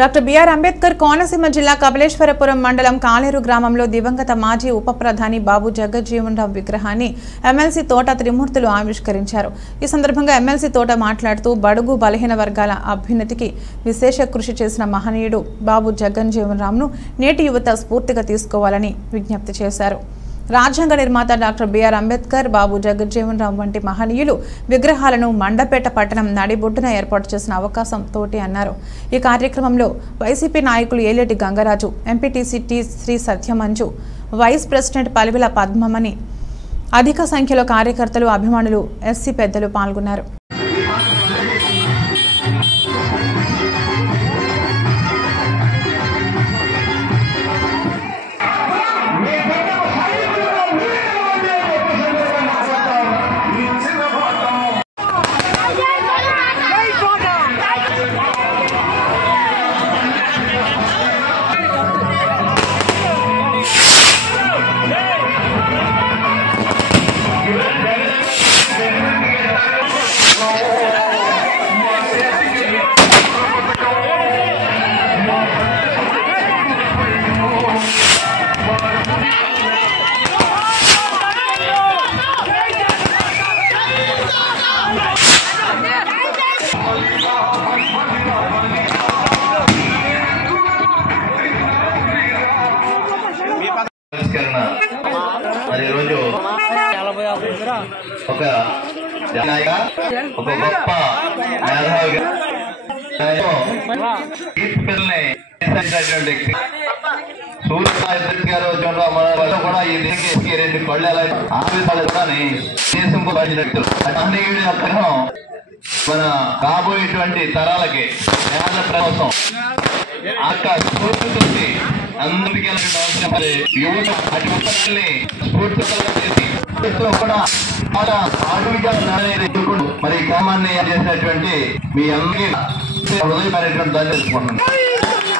Doctor BR Ambedkar Konaseema జిల్లా కపిలేశ్వరపురం మండలం కాలేరు గ్రామంలో దివంగత మాజీ ఉప ప్రధాని బాబు జగజ్జీవన్ రావు విగ్రహాన్ని ఎమ్మెల్సీ తోట త్రిమూర్తులు ఆవిష్కరించారు। ఈ సందర్భంగా ఎమ్మెల్సీ తోట మాట్లాడుతూ బడుగు బలహీన వర్గాల అభ్యున్నతికి విశేష కృషి చేసిన మహనీయుడు బాబు జగజ్జీవన్ రావును నేటి యువత స్ఫూర్తిగా తీసుకోవాలని విజ్ఞప్తి చేశారు। రాజ్యాంగ నిర్మాత డాక్టర్ బిఆర్ అంబేద్కర్ బాబు జగజ్జీవన్ రావు వంటి మహనీయులు విగ్రహాలను మండపేట పట్టణం నడిబొడ్డున ఏర్పాటు చేసిన అవకాశం తోటి అన్నారు। ఈ కార్యక్రమంలో వైసీపీ నాయకులు Eleti Gangaraju, MPTC T Sri Satyamanju, vice president Palivela Padmamani, అధిక సంఖ్యలో కార్యకర్తలు, అభిమానులు, ఎస్సీ పెద్దలు పాల్గొన్నారు। మరి రోజు ఒక గొప్ప మేధావిగా సూర్య గారు కూడా ఈ దేశానికి రెండు కళ్ళు ఆవిధాలు కూడా దేశం వ్యక్తులు అతను మన రాబోయేటువంటి తరాలకి పేద కోసం స్ఫూర్తి అందరికీ యువత అటుని స్ఫూర్తిగా చేసి కూడా చాలా ఆధునిక మరి గ్రామాన్ని చేసినటువంటి మీ అందరికీ హృదయపడేటువంటి దాన్ని తెలుసుకుంటున్నాను।